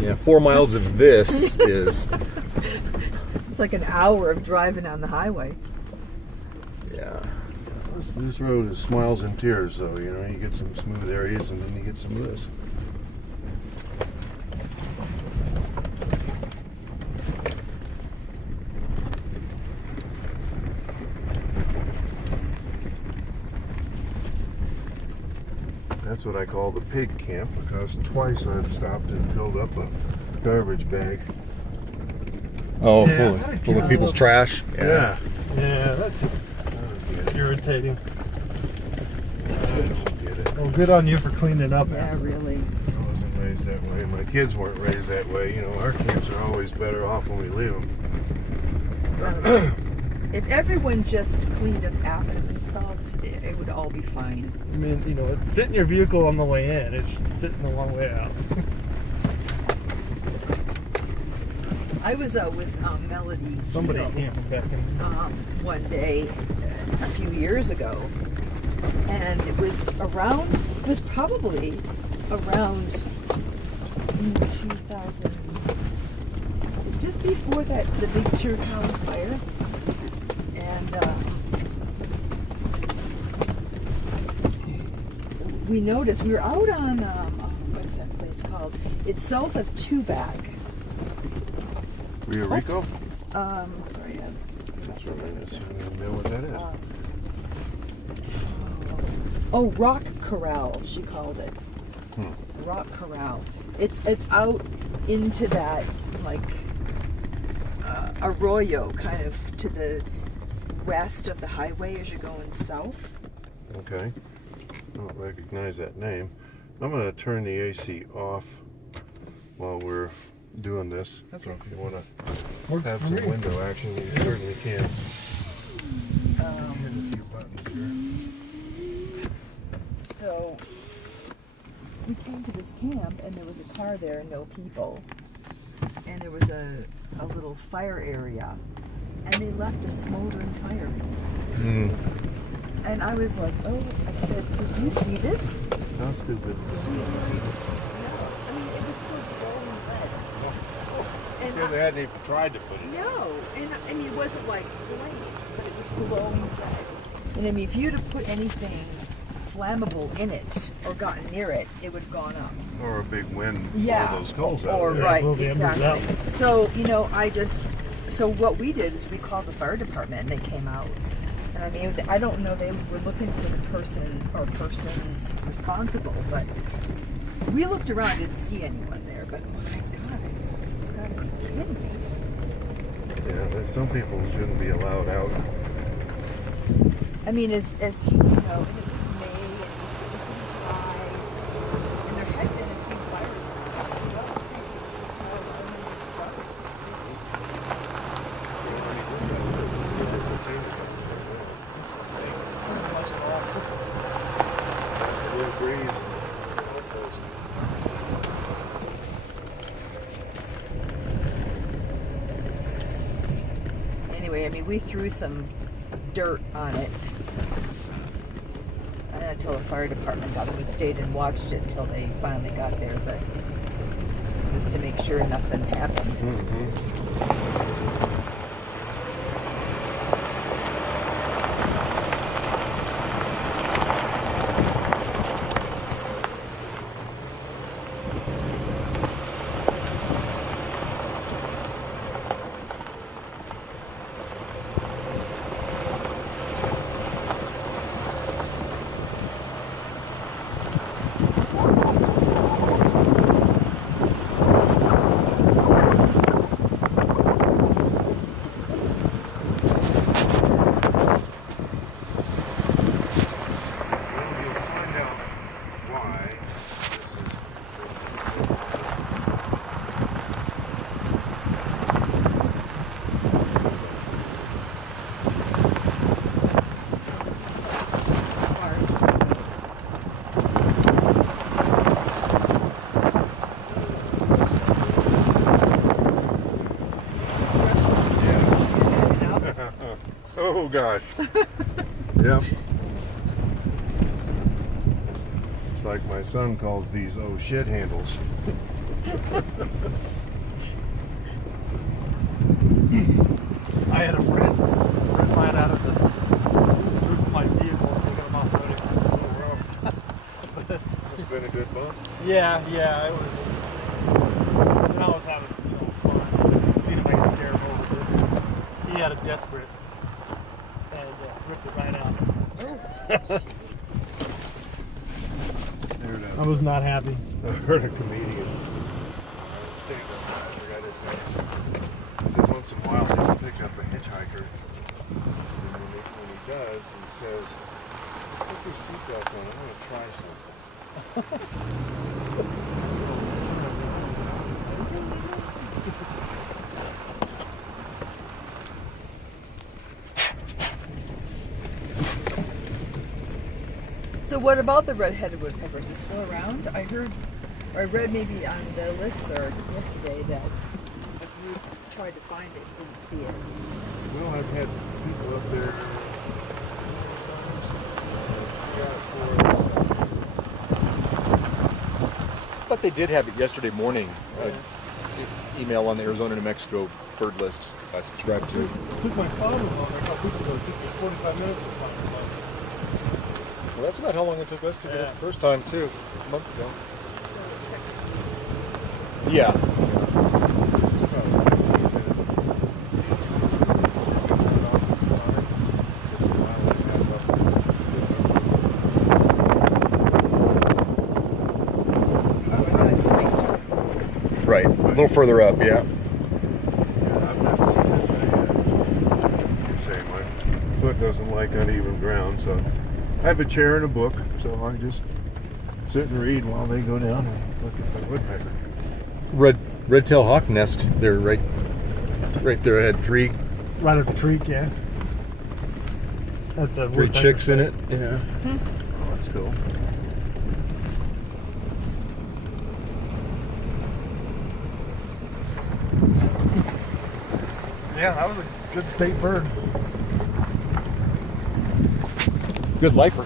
Yeah, 4 miles of this is... It's like an hour of driving on the highway. Yeah. This road is smiles and tears, though. You know, you get some smooth areas and then you get some of this. That's what I call the pig camp, because twice I've stopped and filled up a garbage bag. Oh, Yeah, full of people's trash? Yeah. Yeah, that's just irritating. I don't get it. Well, good on you for cleaning up. Yeah, really. I wasn't raised that way. My kids weren't raised that way. You know, our camps are always better off when we leave them. If everyone just cleaned up after themselves, it would all be fine. I mean, you know, it fit in your vehicle on the way in. It's fitting the long way out. I was out with Melody Somebody Keto, camping back in. one day a few years ago, and it was probably around 2000, was it just before the big Chiricahua fire? And we noticed, we were out on, what's that place called? It's south of Two-Bag. Rio Rico? Sorry, I'm That's what it is. I don't know what that is. Oh, Rock Corral, she called it. Rock Corral. It's out into that, like, arroyo, kind of to the west of the highway as you're going south. Okay. I don't recognize that name. I'm going to turn the AC off while we're doing this. Okay. So if you want to Works have for some me. window action, you certainly can. Hit a few buttons here. So we came to this camp and there was a car there and no people. And there was a little fire area. And they left a smoldering fire. And I was like, oh, I said, did you see this? How stupid. She's like, no. I mean, it was still glowing red. And So they hadn't even tried to put it in. no, and I mean, it wasn't like flames, but it was glowing red. And I mean, if you'd have put anything flammable in it or gotten near it, it would have gone up. Or a big wind Yeah, blow those coals out or of there. right, blow the embers exactly. So, you know, so what we did is we called the fire department and they came out. And I mean, I don't know, they were looking for the person or persons responsible, but we looked around, didn't see anyone there, but oh my God, I was like, you gotta be kidding me. Yeah, some people shouldn't be allowed out. I mean, as you know, it was May and it was getting pretty dry, and there had been a few fires around. So this is how it started. Anyway, I mean, we threw some dirt on it until the fire department got it. We stayed and watched it until they finally got there, but just to make sure nothing happened. Oh gosh. Yep. It's like my son calls these oh shit handles. I had a friend rip right out of the roof of my vehicle, taking him off the road. It's been a good bump. Yeah, it was. And I was having fun, seeing if I could scare him over. He had a death grip and ripped it right out. I was not happy. I heard a comedian, state I forgot his name, said once in a while he'll pick up a hitchhiker, and when he does, he says, "Put your seatbelt on, I'm going to try something." So what about the red-headed woodpecker? Is it still around? I heard, or I read maybe on the listserv yesterday that if you tried to find it, you didn't see it. Well, I've had people up there. I thought they did have it yesterday morning. Email on the Arizona, New Mexico bird list I subscribed to. It took my father-in-law a couple weeks ago. It took me 45 minutes to find him. Well, that's about how long it took us to get it Yeah. the first time, too, a month ago. Yeah. It's about a 15-minute. Turn off at the sign. It's a mile and a half up. Right. A little further up, yeah. Yeah, I've not seen it. You say my foot doesn't like uneven ground, so I have a chair and a book, so I just sit and read while they go down and look at the woodpecker. Red-tailed hawk nest. They're right there. I had three Right at the creek, yeah. At the three woodpecker chicks in site. it. Yeah. Oh, that's cool. Yeah, that was a good state bird. Good lifer.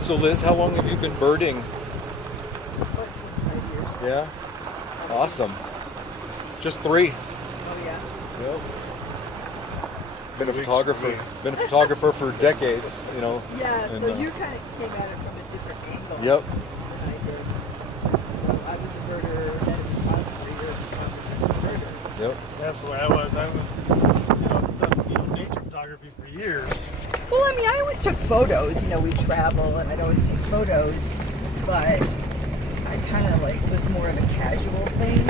So Liz, how long have you been birding? About 25 years. Yeah. Awesome. Just 3. Oh yeah. Yep. Been a Weeks photographer. for me. Been a photographer for decades. Yeah. And, So you kind of came at it from a different angle. Yep. Than I did. So I was a birder, then I was a breeder, become a birder. Yep. That's the way I was. I was, done nature photography for years. Well, I mean, I always took photos. We travel, and I'd always take photos, but I kind of was more of a casual thing.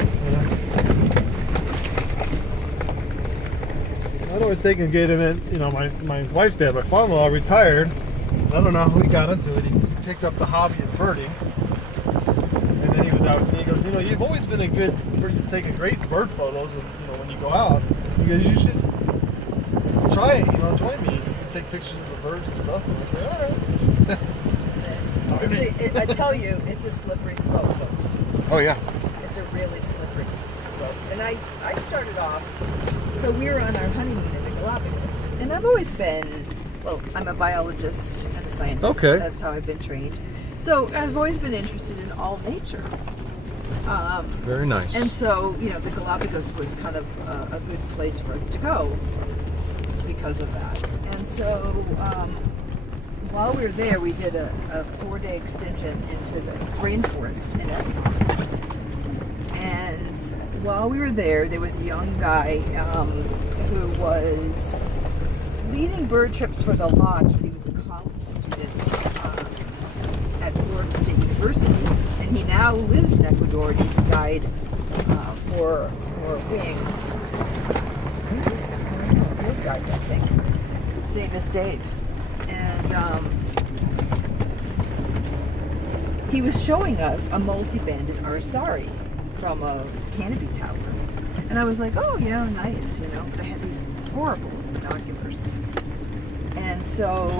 I'd always taken good in it. My wife's dad, my father-in-law, retired. I don't know how he got into it. He picked up the hobby of birding. And then he was out with me. He goes, you've always been a good bird. You've taken great bird photos, and when you go out. He goes, you should try it. Join me. You can take pictures of the birds and stuff. And I say, all right. I tell you, it's a slippery slope, folks. Oh yeah. It's a really slippery slope. And I started off, so we were on our honeymoon in the Galapagos. And I've always been, I'm a biologist and a scientist. Okay. That's how I've been trained. So I've always been interested in all nature. Very nice. And so, the Galapagos was kind of a good place for us to go because of that. And so, while we were there, we did a 4-day extension into the rainforest in Ecuador. And while we were there was a young guy who was leading bird trips for the lodge, but he was a college student at Florida State University, and he now lives in Ecuador, and he's a guide for wings. He's field guide, I think. His name is Dave. And he was showing us a multi-banded arsari from a canopy tower. And I was like, oh yeah, nice, But I had these horrible binoculars. And so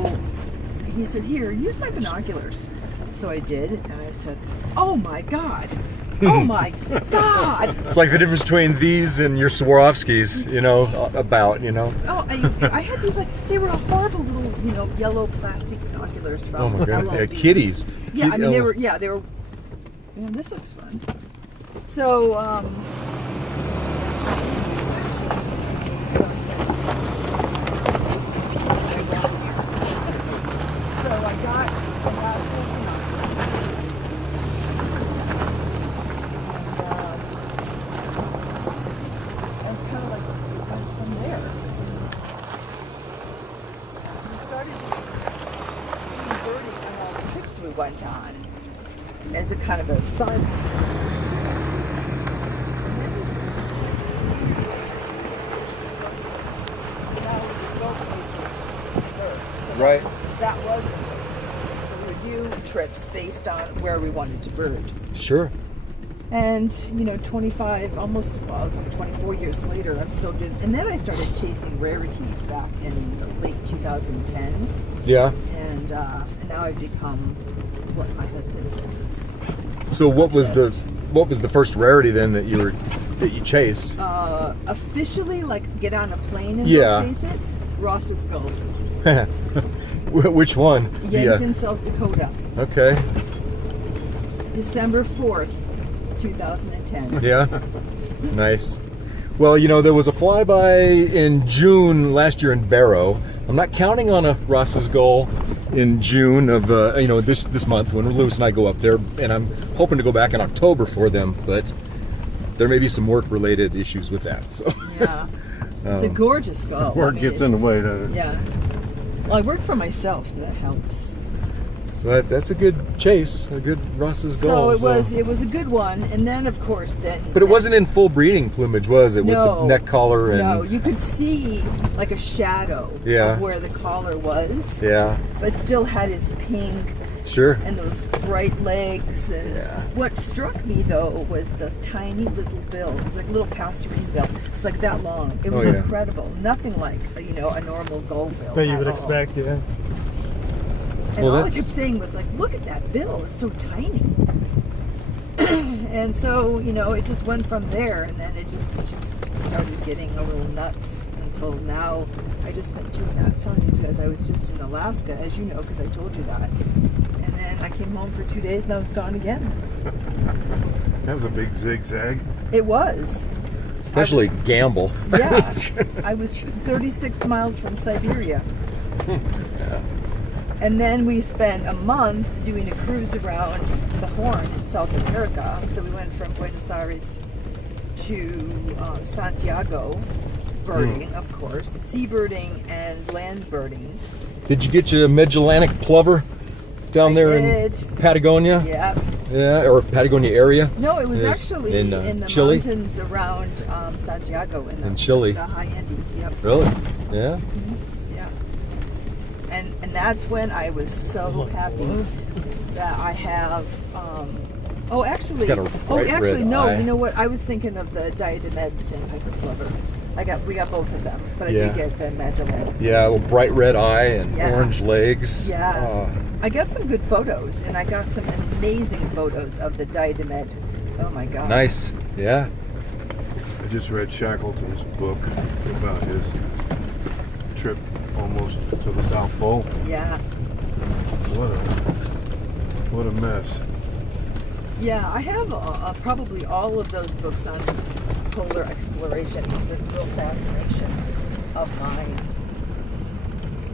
he said, here, use my binoculars. So I did, and I said, oh my God. Oh my God! It's like the difference between these and your Swarovskis, Oh, Oh, I had these they were a horrible little yellow plastic binoculars from Oh my god, LLB. kitties. Yeah, I mean they Oh, were. Yeah, they were. This looks fun. So, so I got the binoculars. And that's kind of like it went from there. We started doing birding on all the trips we went on as a kind of a side. Right. That was the focus. So we would do trips based on where we wanted to bird. Sure. And 25, almost, well, it's like 24 years later, I'm still doing. And then I started chasing rarities back in the late 2010, Yeah. and now I've become what my husband says is. So what was obsessed. the first rarity then that you chased? Officially, like get on a plane and Yeah. go chase it? Ross's Gold. Which one? Yankton, South Dakota. Okay. December 4th, 2010. Yeah. Nice. Well, there was a flyby in June last year in Barrow. I'm not counting on a Ross's Gull in June of this month when Lewis and I go up there, and I'm hoping to go back in October for them, but there may be some work-related issues with that. So. Yeah. It's a gorgeous gull. Work gets in the way, doesn't it? Yeah. Well, I work for myself, so that helps. So that's a good chase, a good Ross's Gull. So it was a good one, and then of course But it wasn't in full breeding plumage, was it? No. With the neck collar and. No, you could see like a shadow Yeah. of where the collar was. Yeah. But still had his pink Sure. and those bright legs. And Yeah. what struck me though was the tiny little bill. It was like a little passerine bill. It was like that long. It was Oh, yeah. incredible. Nothing like a normal gull bill. That you at would all. expect, yeah. And Well, all I that's- kept saying was like, look at that bill, it's so tiny. And so, it just went from there, and then it just started getting a little nuts until now. I just spent 2 nights telling these guys I was just in Alaska, as you know, because I told you that. And then I came home for 2 days and I was gone again. That was a big zigzag. It was. Especially Gamble. Yeah. I was 36 miles from Siberia. And then we spent a month doing a cruise around the Horn in South America. So we went from Buenos Aires to Santiago, birding, of course, sea birding and land birding. Did you get you a Magellanic plover down there in Patagonia? Yeah. Yeah, or Patagonia area? No, it was Yes, actually in, in the Chile? mountains around Santiago In Chile. the high Andes. Yep. Really? Yeah. Yeah. And that's when I was so happy that I have. Actually, It's got a bright red no. eye. You know what? I was thinking of the diademed sandpiper plover. We got both of them, but I Yeah. did get the Magellanic. Yeah, a little bright red eye and Yeah. orange legs. Yeah. I got some good photos, and I got some amazing photos of the diademed. Oh my god. Nice. Yeah. I just read Shackleton's book about his trip almost to the South Pole. Yeah. What a mess. Yeah, I have probably all of those books on polar exploration. It's a real fascination of mine.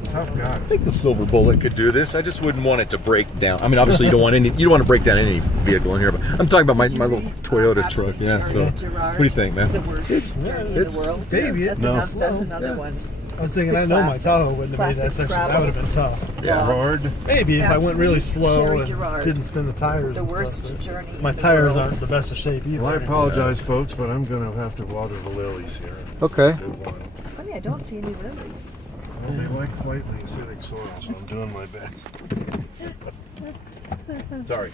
Tough guy. I think the Silver Bullet could do this. I just wouldn't want it to break down. I mean, obviously you don't want to break down any vehicle in here, but I'm talking about my little Toyota truck. Yeah. So, what do you think, man? The worst journey in the world. maybe That's it's- another, that's another one. I was thinking, It's a I know my classic- Tahoe wouldn't have made that classic section. That travel. would have been tough. Yeah. Hard. Maybe if I went really Absolute slow Sherry and Gerard. didn't spin the tires The and worst stuff. but journey My in the tires world. aren't the best of shape either. Well, I apologize, folks, but I'm going to have to water the lilies here. Okay. Do one. Funny, I don't see any lilies. Well, they like slightly acidic soil, so I'm doing my best. Sorry.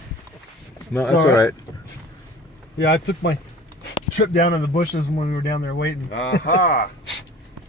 No, It's that's all all right. right. Yeah, I took my trip down in the bushes when we were down there waiting. Aha!